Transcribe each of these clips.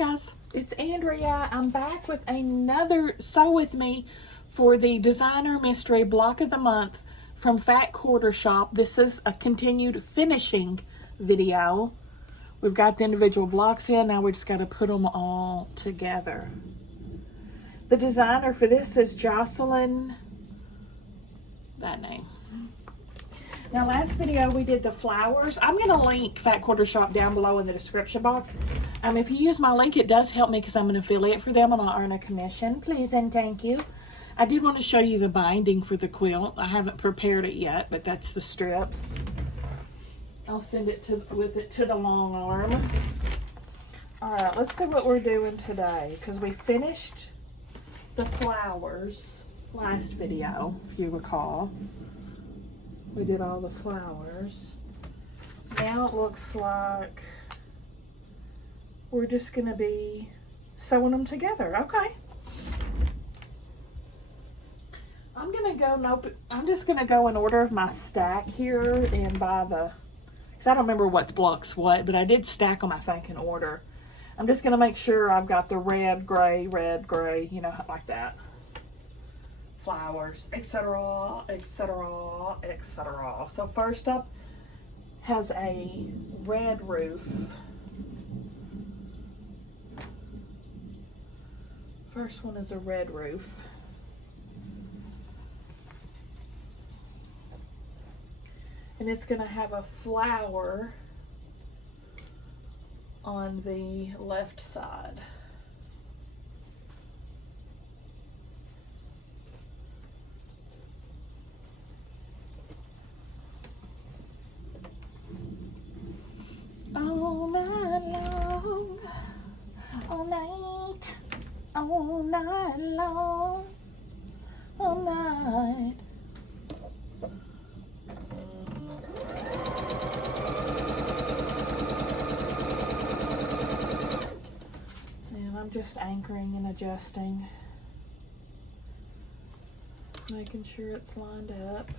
guys, it's Andrea. I'm back with another Sew With Me for the Designer Mystery Block of the Month from Fat Quarter Shop. This is a continued finishing video. We've got the individual blocks in, now we just got to put them all together. The designer for this is Jocelyn, that name. Now, last video we did the flowers. I'm going to link Fat Quarter Shop down below in the description box. If you use my link, it does help me because I'm an affiliate for them and I'll earn a commission. Please and thank you. I did want to show you the binding for the quilt. I haven't prepared it yet, but that's the strips. I'll send it with it to the long arm. All right, let's see what we're doing today because we finished the flowers last video, if you recall. We did all the flowers. Now it looks like we're just going to be sewing them together. Okay. I'm just going to go in order of my stack here and by the, because I don't remember what's blocks what, but I did stack them, I think, in order. I'm just going to make sure I've got the red, gray, you know, like that. Flowers, etc., etc., etc. So first up has a red roof. First one is a red roof. And it's going to have a flower on the left side. All night long, all night, all night long, all night. And I'm just anchoring and adjusting, making sure it's lined up.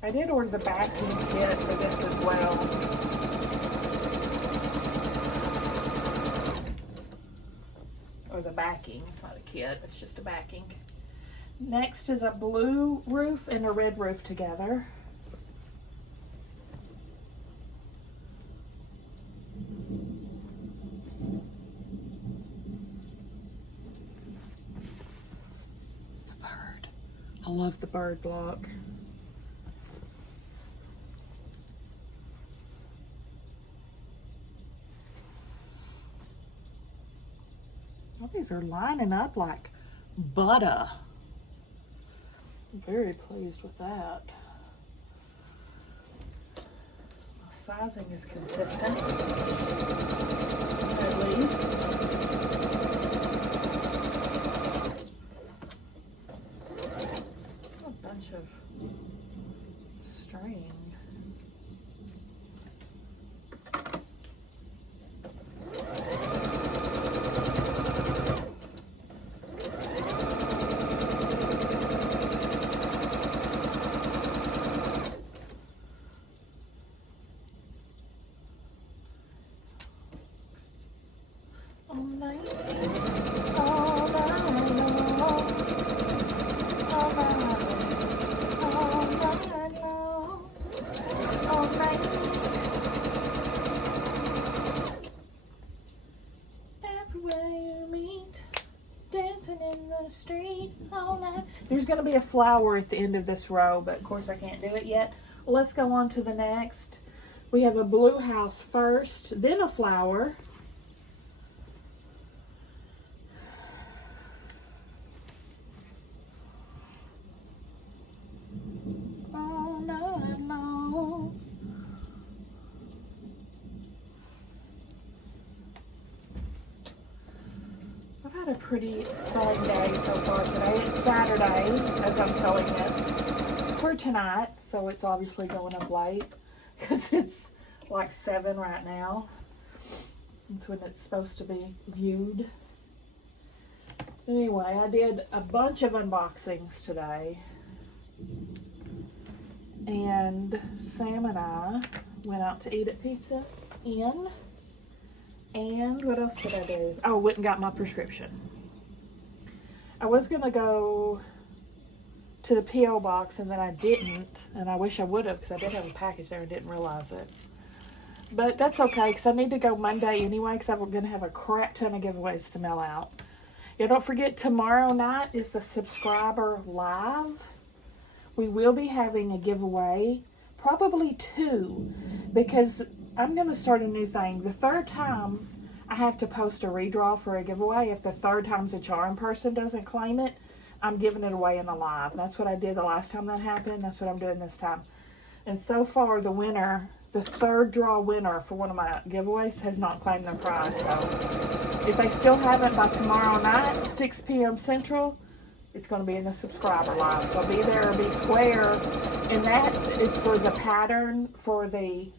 I did order the backing kit for this as well. Or the backing, it's not a kit, it's just a backing. Next is a blue roof and a red roof together. The bird. I love the bird block. Well, these are lining up like butter. I'm very pleased with that. My sizing is consistent, at least. A bunch of string. Street all night. There's going to be a flower at the end of this row, but of course I can't do it yet. Well, let's go on to the next. We have a blue house first, then a flower. All night long. I've had a pretty fun day so far today. It's Saturday as I'm sewing this. for tonight, so it's obviously going up late because it's like 7 right now. That's when it's supposed to be viewed. Anyway, I did a bunch of unboxings today, and Sam and I went out to eat at Pizza Inn. And what else did I do? Oh, went and got my prescription. I was gonna go to the P.O. box, and then I didn't, and I wish I would have, because I did have a package there and didn't realize it. But that's okay, because I need to go Monday anyway, because I'm going to have a crap ton of giveaways to mail out. Yeah, don't forget, tomorrow night is the subscriber live. We will be having a giveaway, probably 2, because I'm going to start a new thing. The third time I have to post a redraw for a giveaway. If the third time's a charm person doesn't claim it, I'm giving it away in the live. That's what I did the last time that happened. That's what I'm doing this time. And so far, the winner, the third draw winner for one of my giveaways, has not claimed their prize. So if they still haven't by tomorrow night, 6 p.m. Central, it's going to be in the subscriber live. So be there or be square. And that is for the pattern for the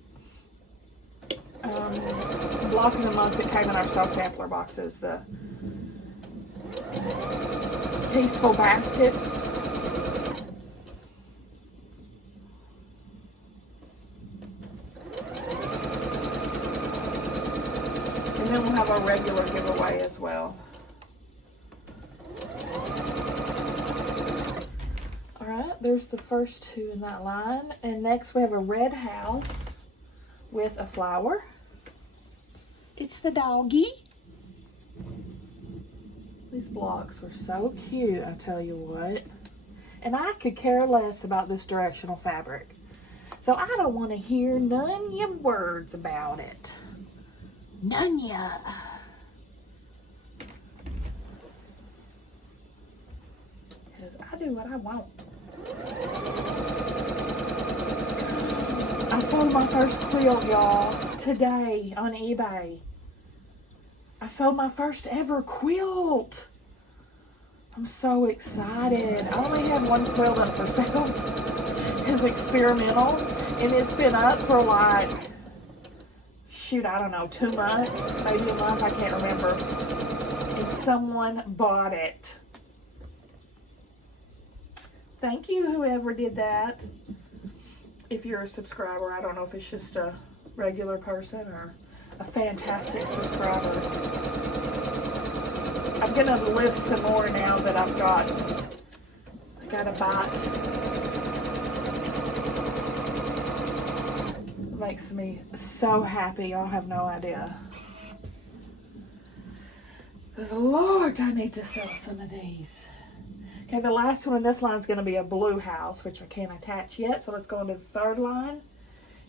block of the month that came in our self sampler boxes. The peaceful baskets. And then we'll have our regular giveaway as well. Alright, there's the first 2 in that line. And next we have a red house with a flower. It's the doggy. These blocks were so cute, I tell you what. And I could care less about this directional fabric. So I don't want to hear none ya words about it. None ya. Because I do what I want. I sold my first quilt, y'all, today on eBay. I sold my first ever quilt. I'm so excited. I only have one quilt up for sale. It's experimental, and it's been up for like, shoot, I don't know, 2 months, maybe a month, I can't remember. And someone bought it. Thank you, whoever did that. If you're a subscriber, I don't know if it's just a regular person or a fantastic subscriber. I'm gonna list some more now that I got a bite. Makes me so happy, y'all have no idea. Because Lord, I need to sell some of these. Okay, the last one in this line is going to be a blue house, which I can't attach yet, so let's go into the third line.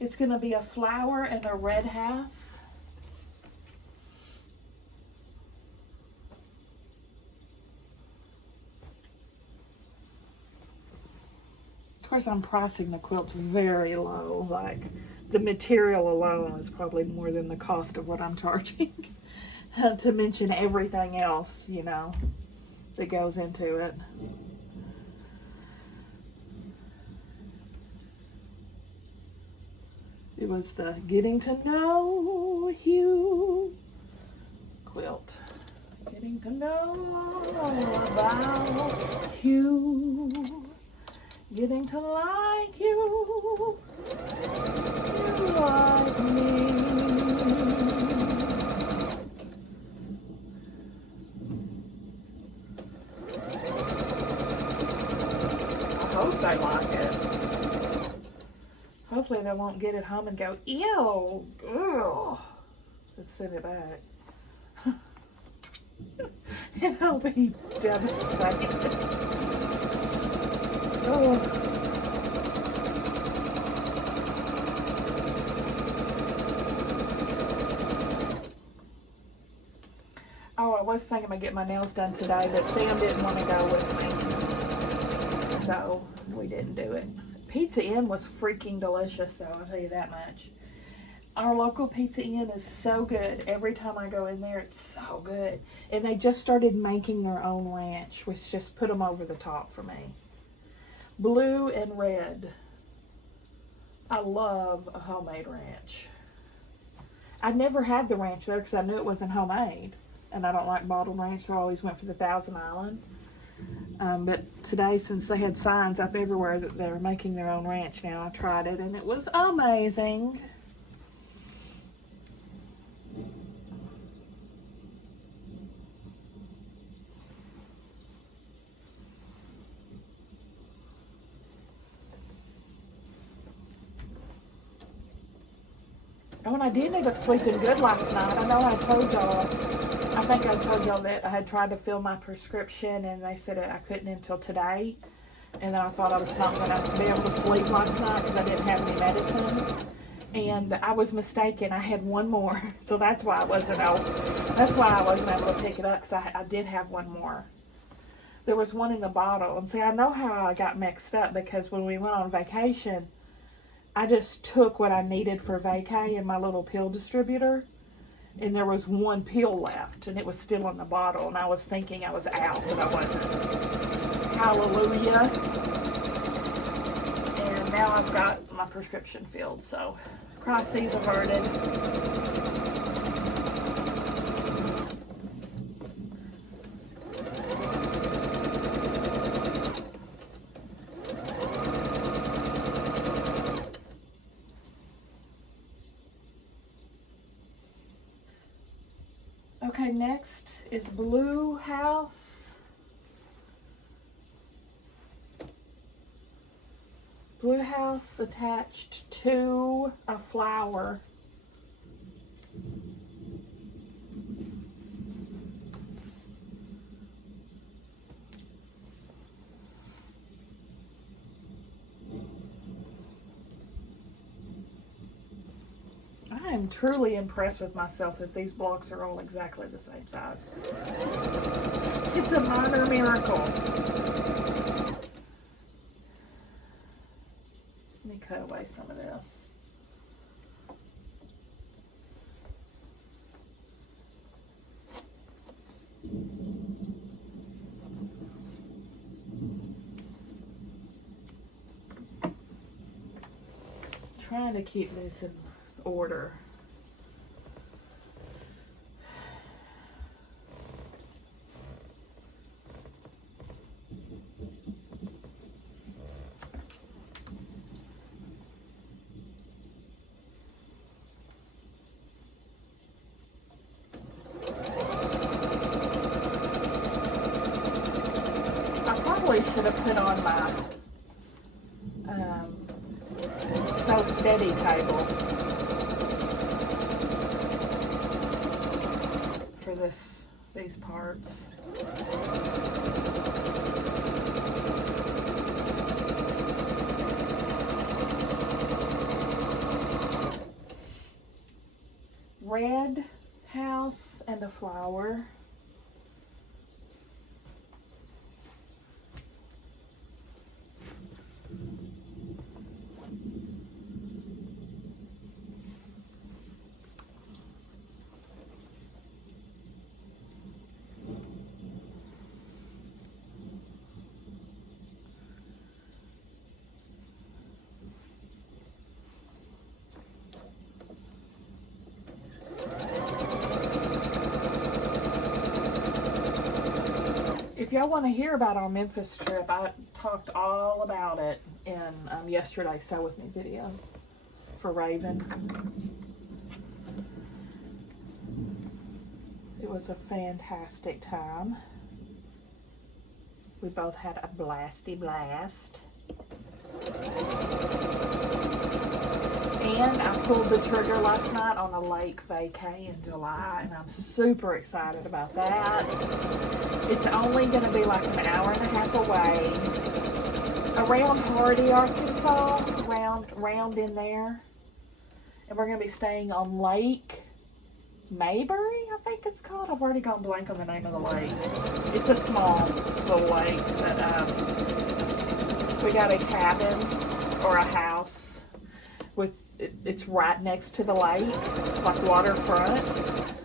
It's going to be a flower and a red house. Of course, I'm pricing the quilts very low. Like, the material alone is probably more than the cost of what I'm charging. To mention everything else, you know, that goes into it. It was the Getting to Know You quilt. Getting to know about you. Getting to like you. You like me. I hope they like it. Hopefully they won't get it home and go, ew, ugh. Let's send it back. And I'll be devastated. Oh. Oh, I was thinking about getting my nails done today, but Sam didn't want to go with me. So we didn't do it. Pizza Inn was freaking delicious, though, I'll tell you that much. Our local Pizza Inn is so good. Every time I go in there, it's so good. And they just started making their own ranch, which just put them over the top for me. blue and red. I love a homemade ranch. I never had the ranch there because I knew it wasn't homemade. And I don't like bottled ranch, so I always went for the Thousand Island. But today, since they had signs up everywhere that they were making their own ranch now, I tried it and it was amazing. Oh, and I did end up sleeping good last night. I know I told y'all, I think I told y'all that I had tried to fill my prescription and they said I couldn't until today. And then I thought I was not going to be able to sleep last night because I didn't have any medicine. And I was mistaken. I had one more. So that's why I wasn't able to pick it up, because I did have one more. There was one in the bottle. And see, I know how I got mixed up, because when we went on vacation, I just took what I needed for vacay in my little pill distributor, and there was one pill left, and it was still in the bottle, and I was thinking I was out, but I wasn't. Hallelujah. And now I've got my prescription filled, so crises averted. Okay, next is Blue House. Blue House attached to a flower. I am truly impressed with myself that these blocks are all exactly the same size. It's a minor miracle. Let me cut away some of this. Trying to keep this in order. I probably should have put on my So Steady table for these parts. Red house and a flower. If y'all want to hear about our Memphis trip, I talked all about it in yesterday's Sew With Me video for Raven. It was a fantastic time. We both had a blasty blast. And I pulled the trigger last night on a lake vacay in July, and I'm super excited about that. It's only going to be like an hour and a half away, around Hardy, Arkansas, round in there. And we're going to be staying on Lake Mayberry, I think it's called. I've already gone blank on the name of the lake. It's a small little lake, but we got a cabin or a house with, it's right next to the lake, like waterfront,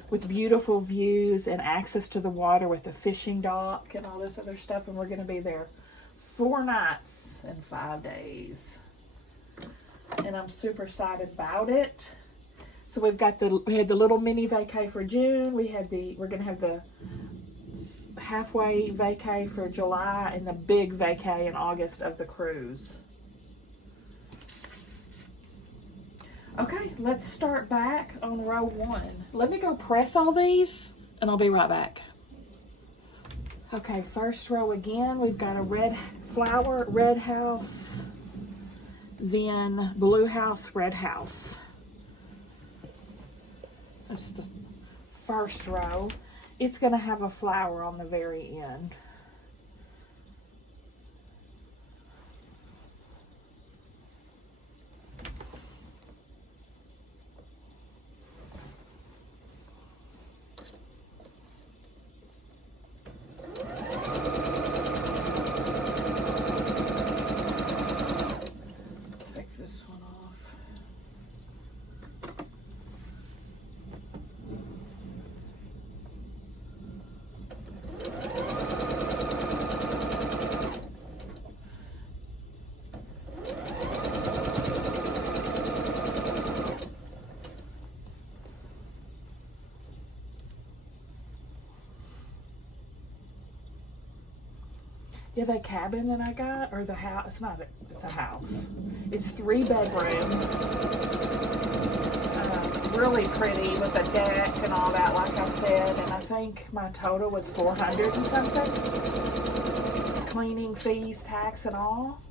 with beautiful views and access to the water with the fishing dock and all this other stuff. And we're going to be there 4 nights and 5 days. And I'm super excited about it. So we had the little mini vacay for June. We're gonna have the halfway vacay for July and the big vacay in August of the cruise. Okay, let's start back on row 1. Let me go press all these and I'll be right back. Okay, first row again, we've got a red flower, red house, then blue house, red house. That's the first row. It's going to have a flower on the very end. Take this one off. Yeah, that cabin that I got, or the house, it's a house. It's 3 bedrooms. Really pretty with a deck and all that, like I said. And I think my total was $400 and something. Cleaning fees, tax and all.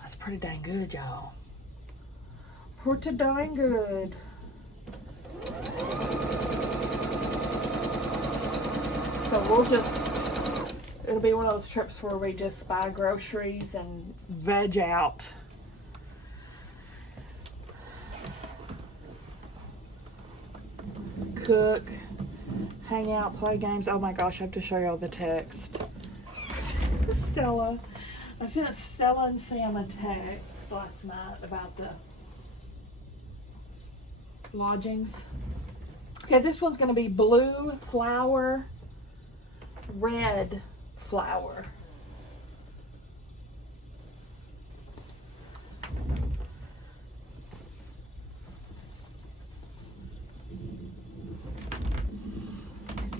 That's pretty dang good, y'all. Pretty dang good. So it'll be one of those trips where we just buy groceries and veg out. Cook, hang out, play games. Oh my gosh, I have to show y'all the text. I sent Stella and Sam a text last night about the lodgings. Okay, this one's going to be blue flower, red flower.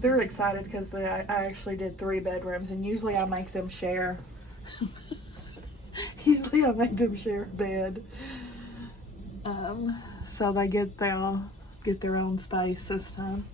They're excited because I actually did 3 bedrooms, and usually I make them share. Usually I make them share a bed. So they'll get their own space this time.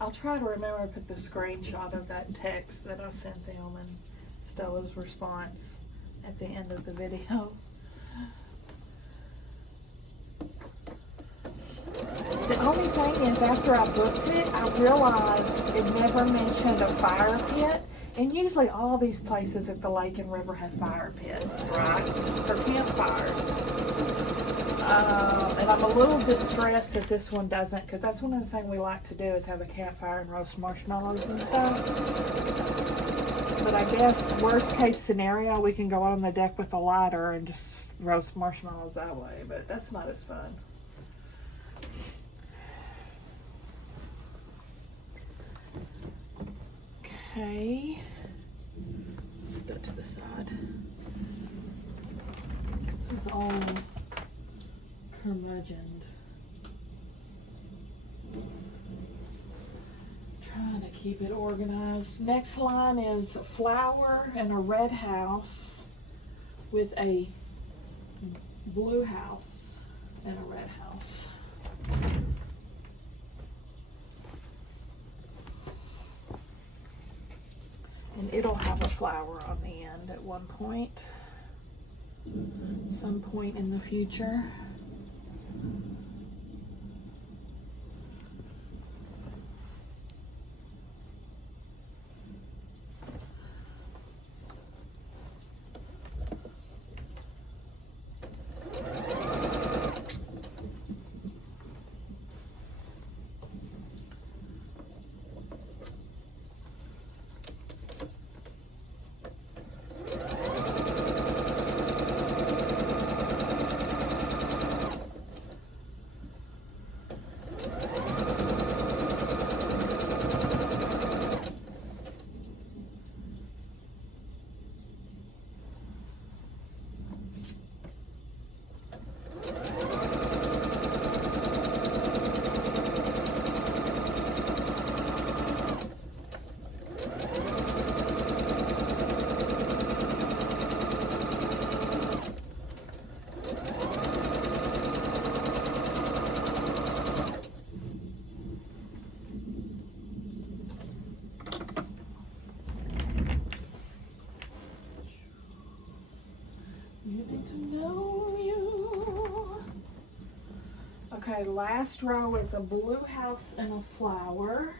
I'll try to remember to put the screenshot of that text that I sent them and Stella's response at the end of the video. The only thing is, after I booked it, I realized it never mentioned a fire pit. And usually all these places at the lake and river have fire pits, right? For campfires. And I'm a little distressed that this one doesn't, because that's one of the things we like to do is have a campfire and roast marshmallows and stuff. But I guess worst case scenario, we can go out on the deck with a lighter and just roast marshmallows that way, but that's not as fun. Okay, let's go to the side. This is all curmudgeoned. Trying to keep it organized. Next line is flower and a red house with a blue house and a red house. And it'll have a flower on the end at one point, some point in the future. Okay, last row is a blue house and a flower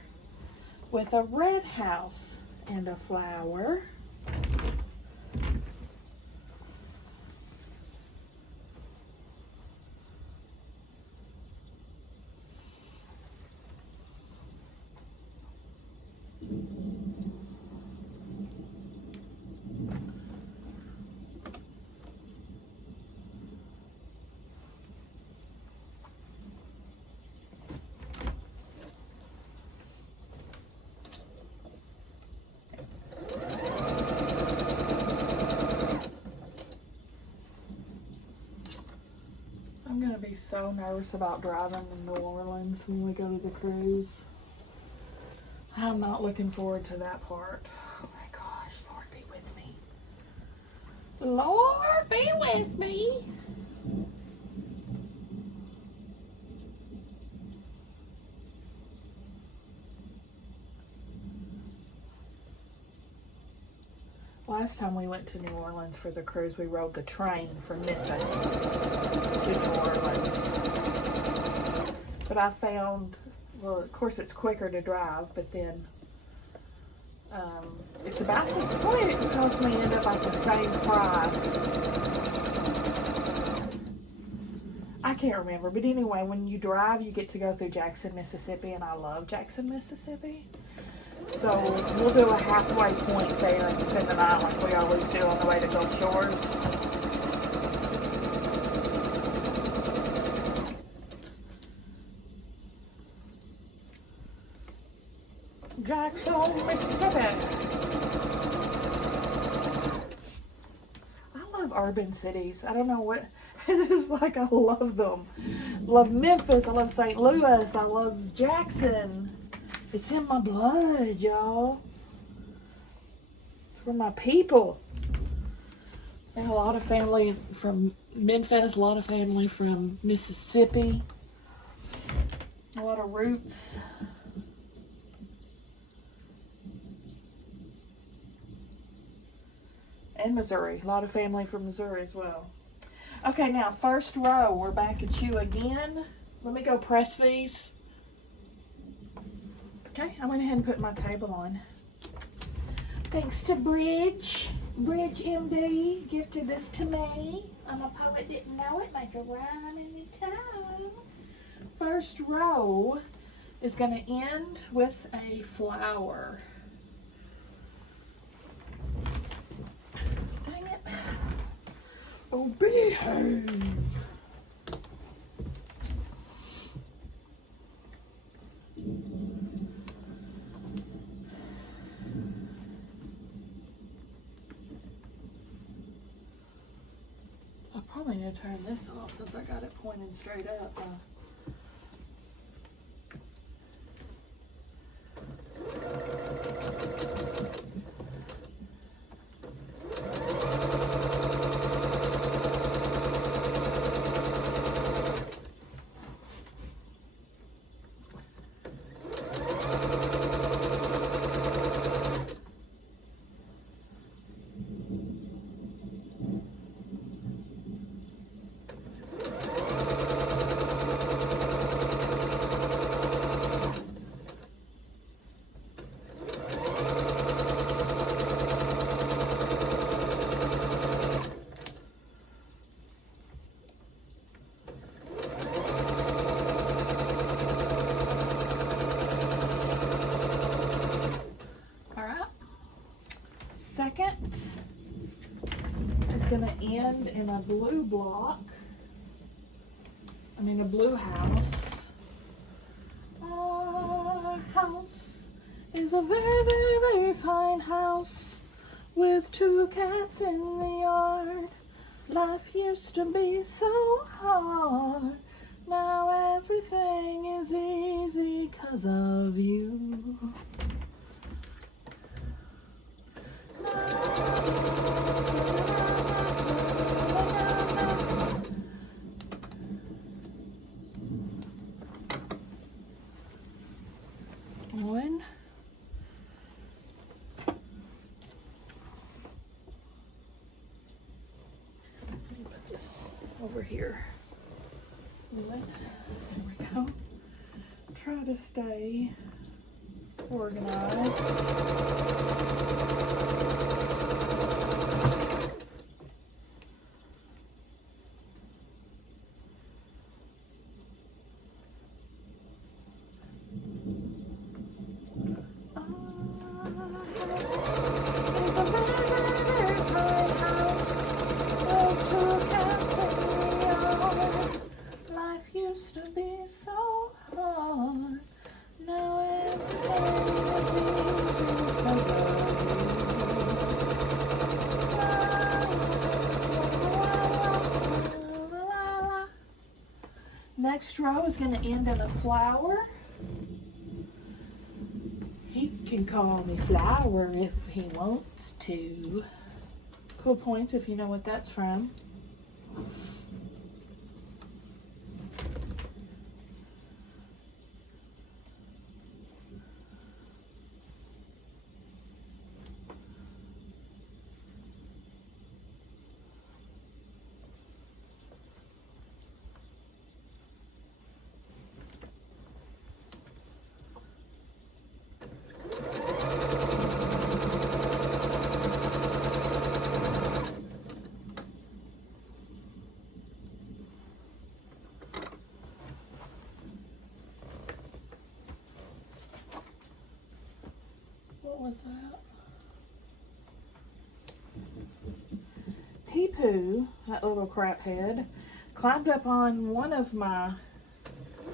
with a red house and a flower. I'm gonna be so nervous about driving to New Orleans when we go to the cruise. I'm not looking forward to that part. Oh my gosh, Lord be with me. Lord be with me. Last time we went to New Orleans for the cruise, we rode the train from Memphis to New Orleans. But I found, well, of course it's quicker to drive, but then it's about this point. It cost me end up like the same price. I can't remember, but anyway, when you drive, you get to go through Jackson, Mississippi, and I love Jackson, Mississippi. So we'll do a halfway point there and spend the night like we always do on the way to Gulf Shores. Jackson, Mississippi. I love urban cities. I don't know what, it's like I love them. Love Memphis, I love St. Louis, I love Jackson. It's in my blood, y'all. For my people. I have a lot of family from Memphis, a lot of family from Mississippi. A lot of roots. And Missouri. A lot of family from Missouri as well. Okay, now first row, we're back at you again. Let me go press these. Okay, I went ahead and put my table on. Thanks to Bridge MD gifted this to me. I'm a poet, didn't know it, make a rhyme anytime. First row is going to end with a flower. Dang it. Oh, behave. I probably need to turn this off since I got it pointing straight up. Second is going to end in a blue block. I mean a blue house. Our house is a very, very, very fine house with 2 cats in the yard. Life used to be so hard. Now everything is easy 'cause of you. One. Let me put this over here. One. to stay organized. Life used to be so hard. Now everything is easy because of you. Next row is going to end in a flower. He can call me Flower if he wants to. Cool points if you know what that's from. What was that? Pee-poo, that little crap head, climbed up on one of my,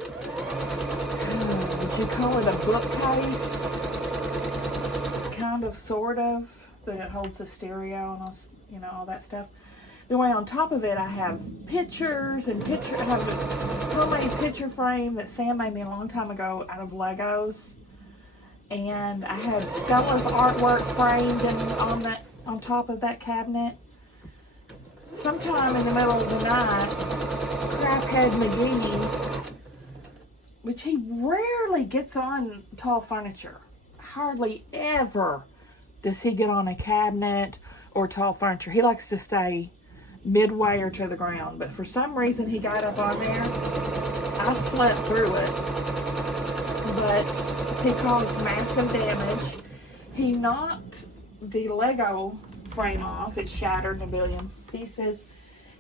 would you call it a bookcase? Kind of, sort of, that it holds a stereo and all, you know, all that stuff. Anyway, on top of it, I have pictures and I have a homemade picture frame that Sam made me a long time ago out of Legos. And I had Stella's artwork framed on top of that cabinet. Sometime in the middle of the night, Craphead McGee, which he rarely gets on tall furniture. Hardly ever does he get on a cabinet or tall furniture. He likes to stay midway or to the ground. But for some reason, he got up on there. I slept through it. But he caused massive damage. He knocked the Lego frame off. It shattered in a billion pieces.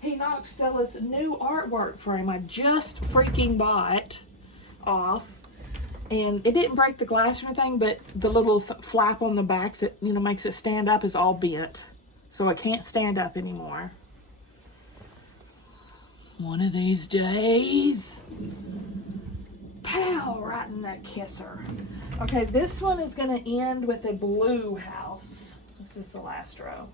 He knocked Stella's new artwork frame I just freaking bought off. And it didn't break the glass or anything, but the little flap on the back that, you know, makes it stand up is all bent. So it can't stand up anymore. One of these days. Pow! Right in that kisser. Okay, this one is going to end with a blue house. This is the last row.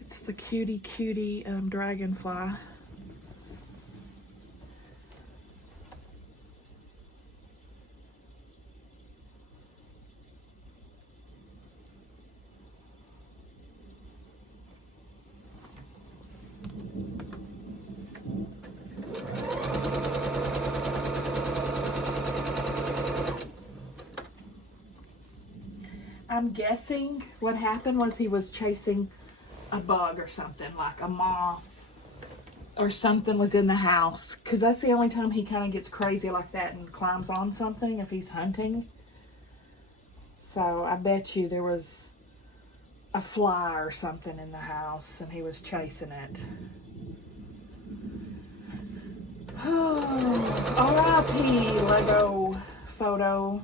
It's the cutie dragonfly. I'm guessing what happened was he was chasing a bug or something, like a moth or something was in the house, because that's the only time he kind of gets crazy like that and climbs on something, if he's hunting. So I bet you there was a fly or something in the house and he was chasing it. R.I.P. Lego photo.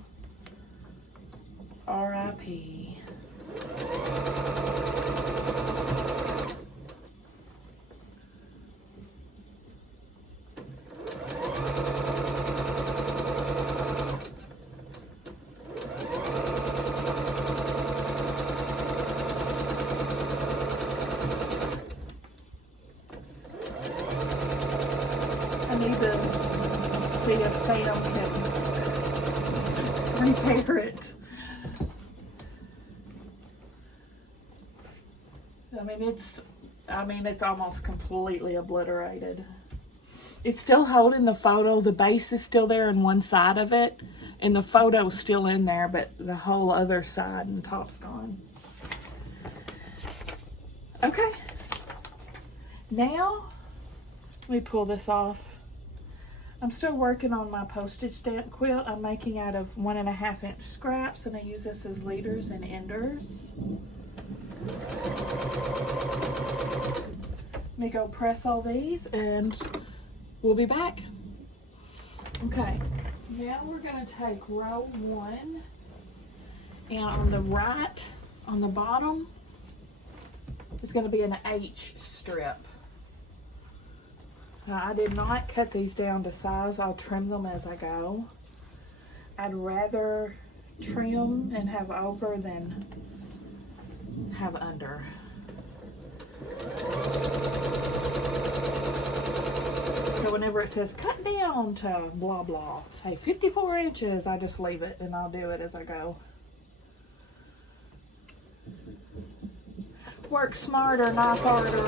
R.I.P. I need to see if Sam can repair it. It's almost completely obliterated. It's still holding the photo. The base is still there on one side of it, and the photo's still in there, but the whole other side and top's gone. Okay. Now, let me pull this off. I'm still working on my postage stamp quilt. I'm making out of 1.5 inch scraps, and I use this as leaders and enders. Let me go press all these and we'll be back. Okay, now we're gonna take row 1, and on the right, on the bottom, is gonna be an H strip. Now, I did not cut these down to size. I'll trim them as I go. I'd rather trim and have over than have under. So whenever it says cut down to blah blah, say 54 inches, I just leave it and I'll do it as I go. Work smarter, not harder.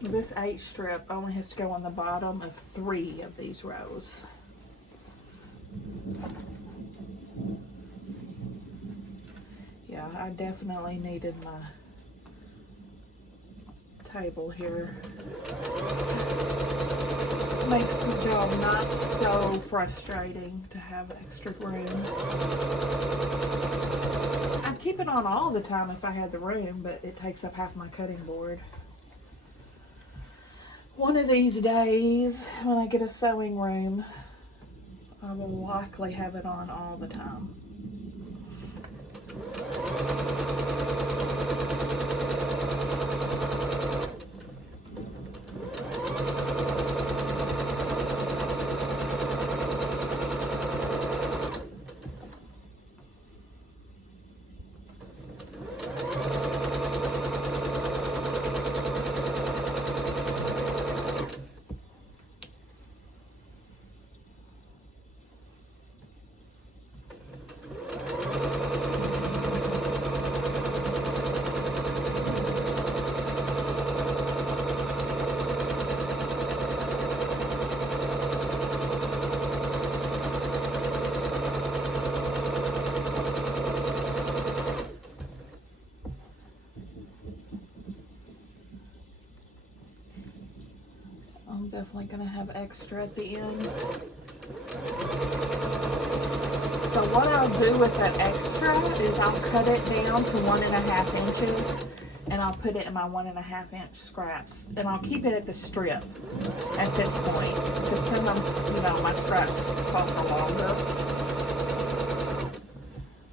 This H strip only has to go on the bottom of 3 of these rows. Yeah, I definitely needed my table here. Makes the job not so frustrating to have extra room. I'd keep it on all the time if I had the room, but it takes up half my cutting board. One of these days, when I get a sewing room, I will likely have it on all the time. I'm definitely going to have extra at the end. So what I'll do with that extra is I'll cut it down to 1.5 inches and I'll put it in my 1.5 inch scraps, and I'll keep it at the strip at this point, because sometimes, you know, my scraps call for longer.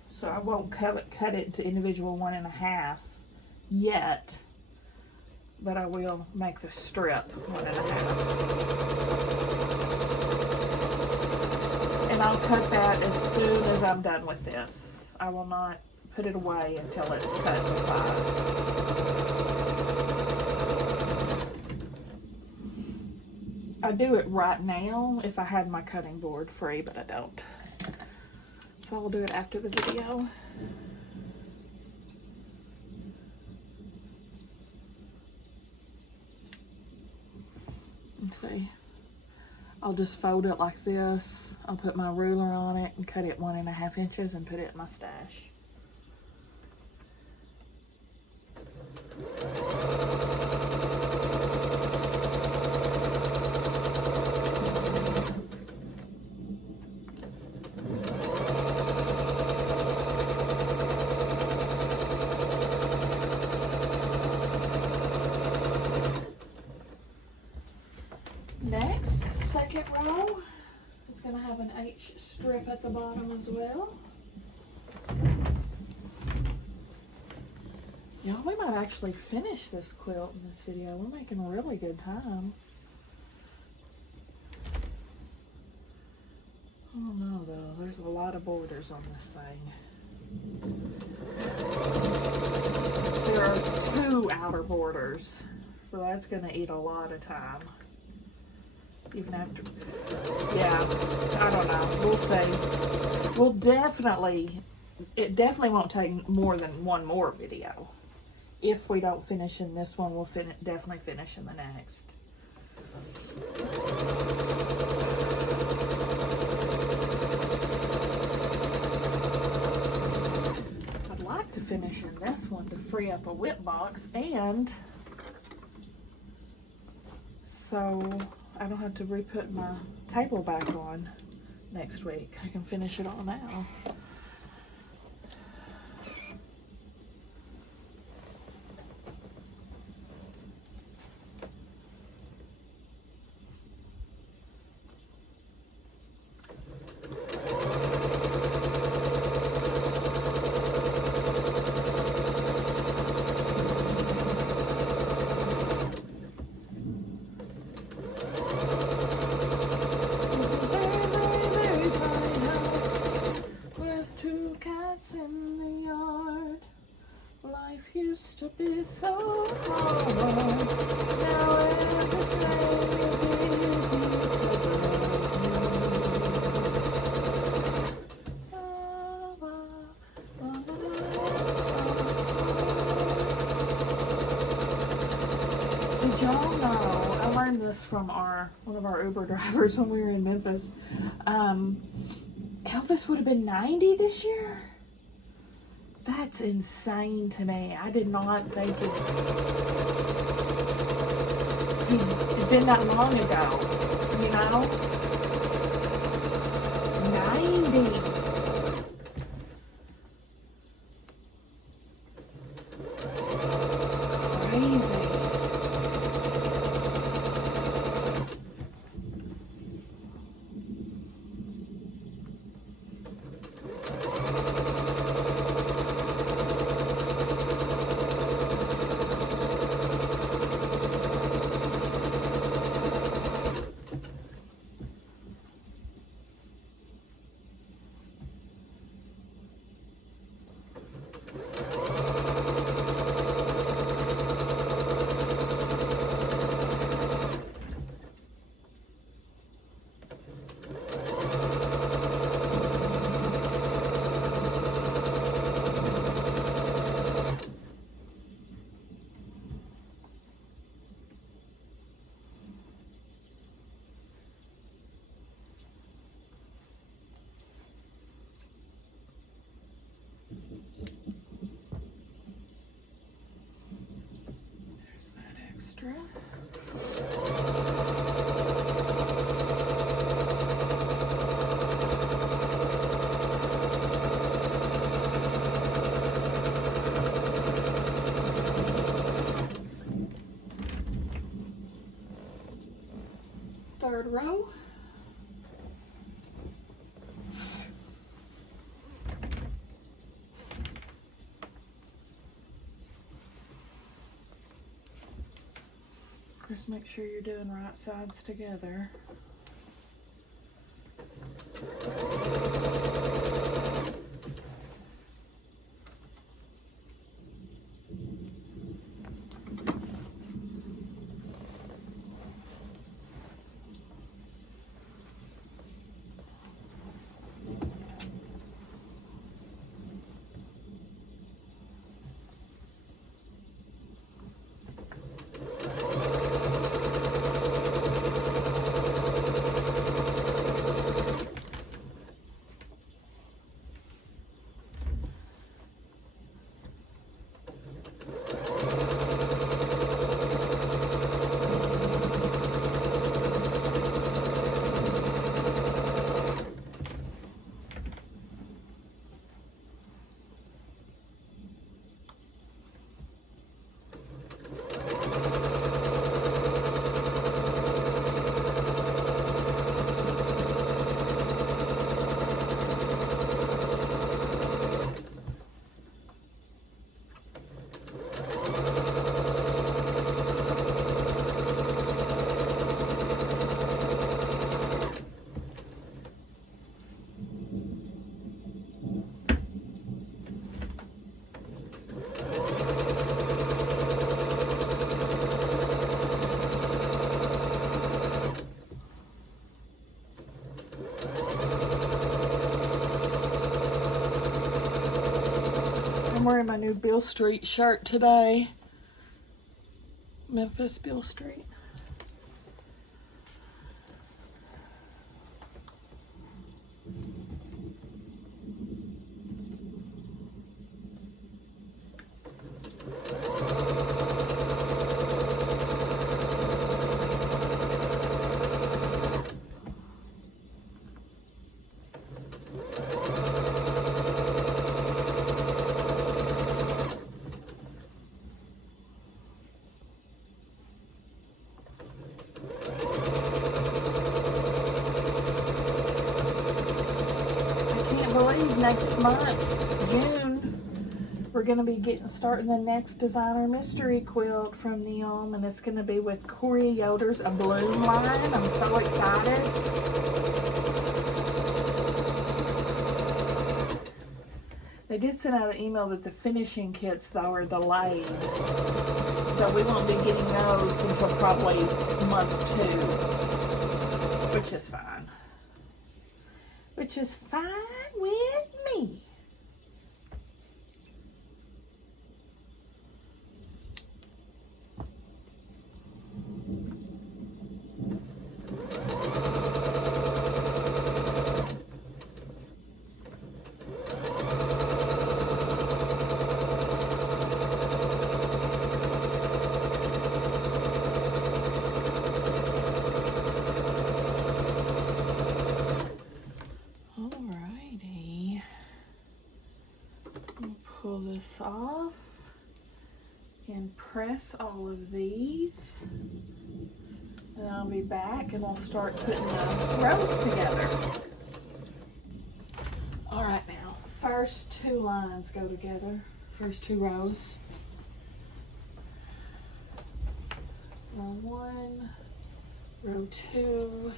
So I won't cut it to individual 1.5 yet, but I will make the strip 1.5. And I'll cut that as soon as I'm done with this. I will not put it away until it's cut to size. I do it right now if I had my cutting board free, but I don't. So I'll do it after the video. Let's see. I'll just fold it like this. I'll put my ruler on it and cut it 1.5 inches and put it in my stash. Next, second row is going to have an H strip at the bottom as well. Y'all, we might actually finish this quilt in this video. We're making really good time. I don't know though, there's a lot of borders on this thing. There are 2 outer borders, so that's going to eat a lot of time. Even after, yeah, I don't know, we'll see. We'll definitely, it definitely won't take more than one more video. If we don't finish in this one, we'll definitely finish in the next. finishing this one to free up a whip box, and so I don't have to re-put my table back on next week. I can finish it all now. In the yard, life used to be so hard. Now everything is easy because of you. Did y'all know? I learned this from one of our Uber drivers when we were in Memphis. Elvis would have been 90 this year. That's insane to me. I did not think it'd been that long ago, you know? 90. Crazy. There's that extra. Third row. Just make sure you're doing right sides together. I'm wearing my new Beale Street shirt today. Memphis Beale Street. believe next month, June, we're going to be starting the next designer mystery quilt from them, and it's going to be with Corey Yoder's A Bloom line. I'm so excited. They did send out an email that the finishing kits, though, are delayed. So we won't be getting those until probably month 2, which is fine. Which is fine with me. Pull this off and press all of these, and I'll be back and we'll start putting the rows together. All right, now first 2 lines go together, first 2 rows. Row 1, row 2.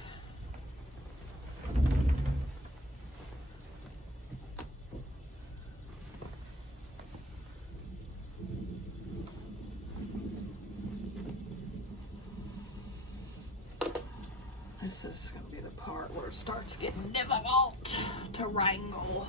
This is going to be the part where it starts getting difficult to wrangle.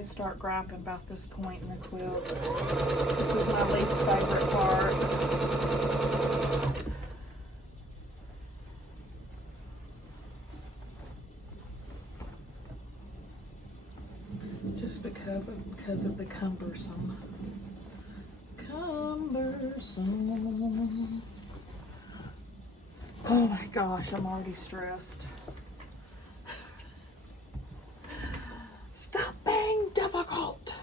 Start griping about this point in the quilts. This is my least favorite part. Just because of the cumbersome. Oh my gosh, I'm already stressed. Stop being difficult.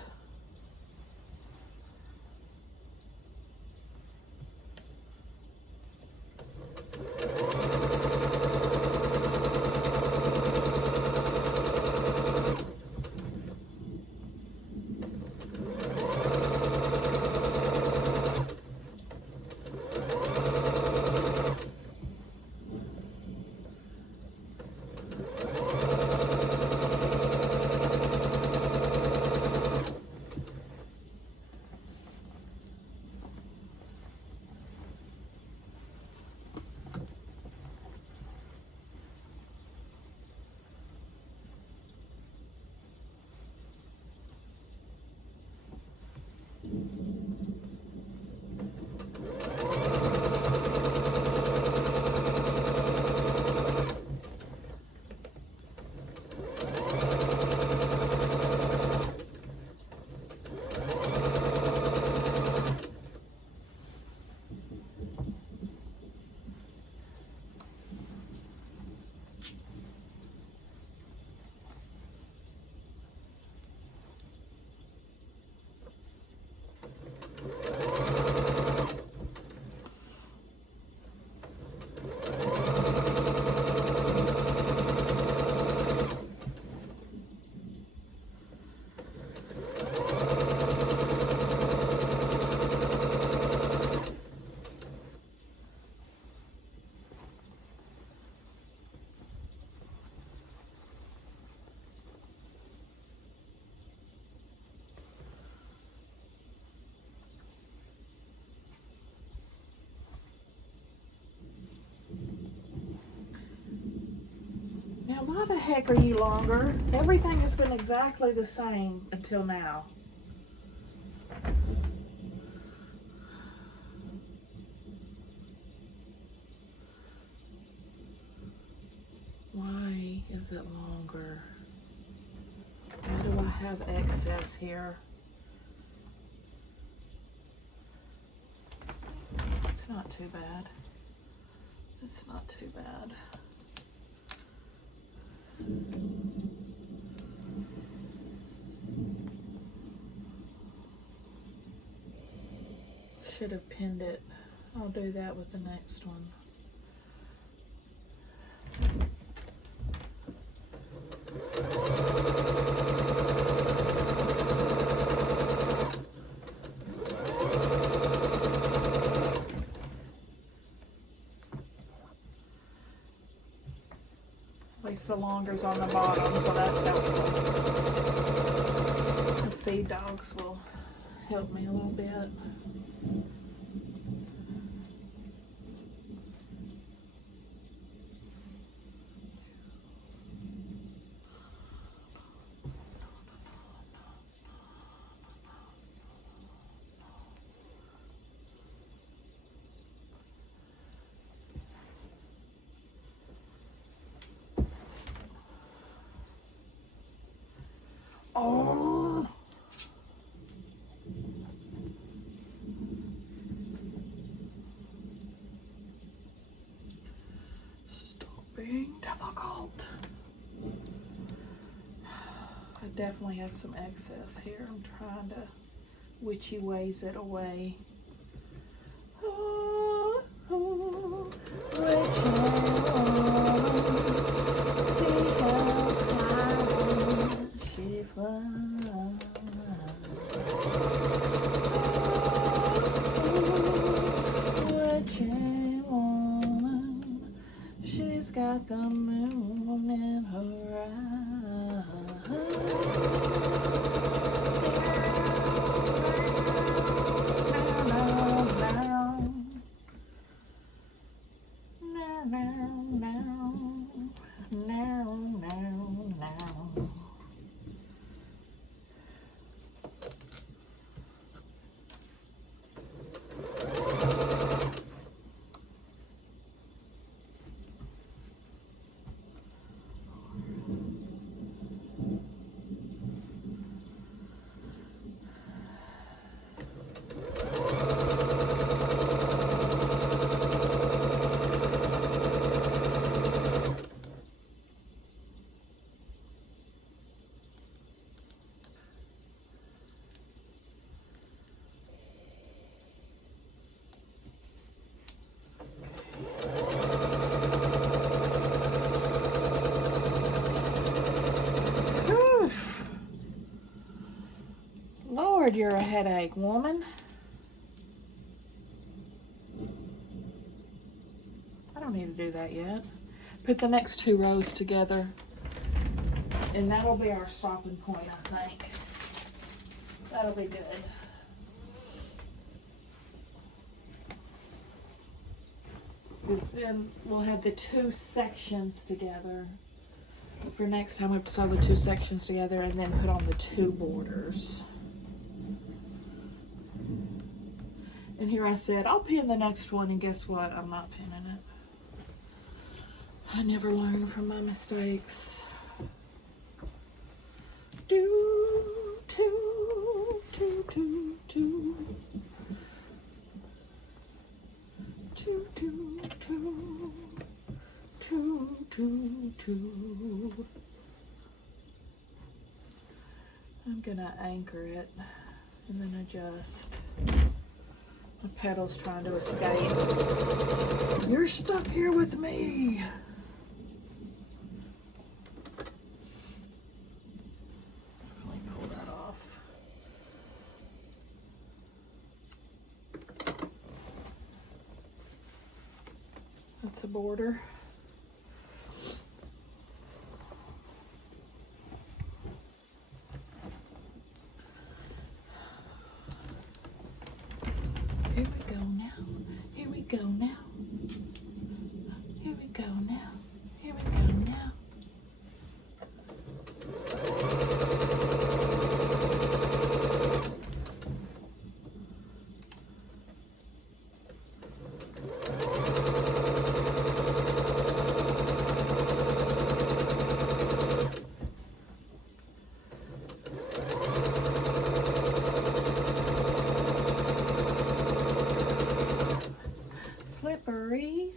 Why the heck are you longer? Everything has been exactly the same until now. Why is it longer? Why do I have excess here? It's not too bad. It's not too bad. Should have pinned it. I'll do that with the next one. At least the longer's on the bottom, so that's helpful. The feed dogs will help me a little bit. Oh. Stop being difficult. I definitely have some excess here. I'm trying to witchy ways it away. Oh, oh, see how high she flies. Witchy woman, she's got the moon in her Lord, you're a headache, woman. I don't need to do that yet. Put the next 2 rows together, and that'll be our stopping point, I think. That'll be good. Because then we'll have the 2 sections together. For next time, we have to sew the 2 sections together and then put on the 2 borders. And here I said, I'll pin the next one, and guess what? I'm not pinning it. I never learn from my mistakes. Do, do, do, do, do. Do, do, do. Do, do, do. I'm gonna anchor it and then adjust. My pedal's trying to escape. You're stuck here with me. Let me pull that off. That's a border. Here we go now. Here we go now. Here we go now. Here we go now.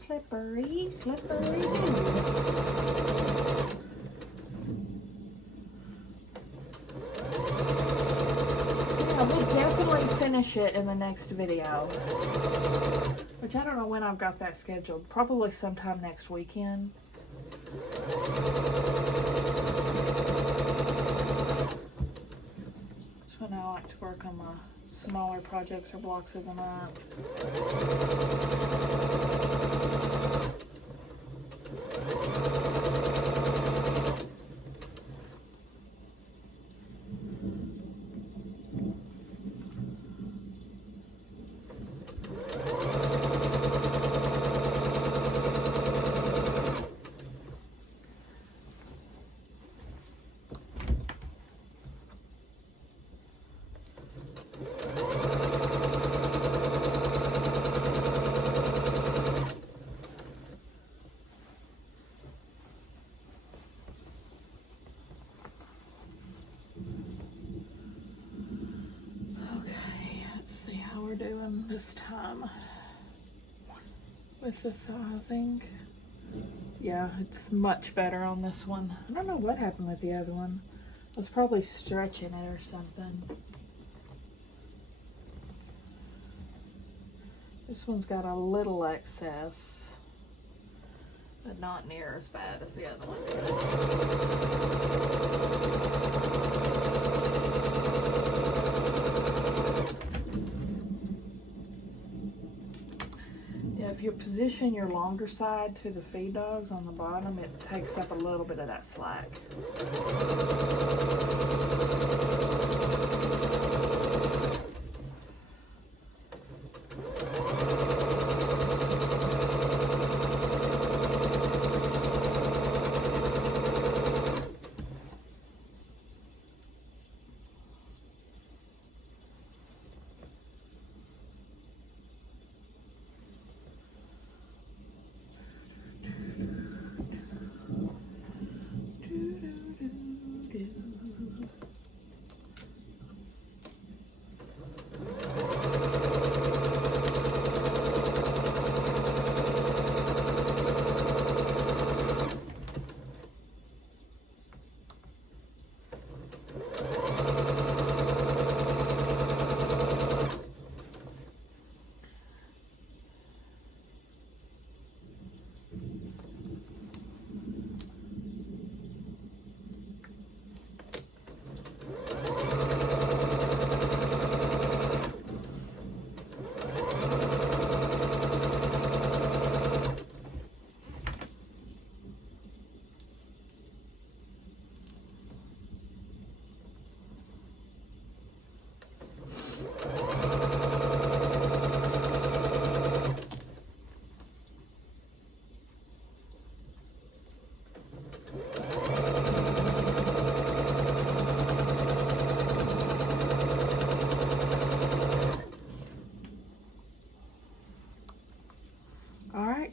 slippery, slippery. Yeah, we'll definitely finish it in the next video. Which I don't know when I've got that scheduled. Probably sometime next weekend. That's when I like to work on my smaller projects or blocks of the month. We're doing this time with the sizing. Yeah, it's much better on this one. I don't know what happened with the other one. I was probably stretching it or something. This one's got a little excess, but not near as bad as the other one. If you position your longer side to the feed dogs on the bottom, it takes up a little bit of that slack.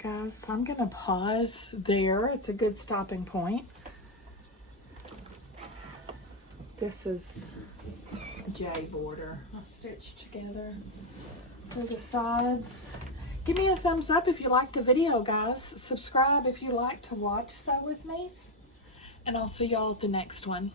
Guys, so I'm gonna pause there. It's a good stopping point. This is a J border I stitched together for the sides. Give me a thumbs up if you liked the video, guys. Subscribe if you like to watch Sew With Me, and I'll see y'all at the next one.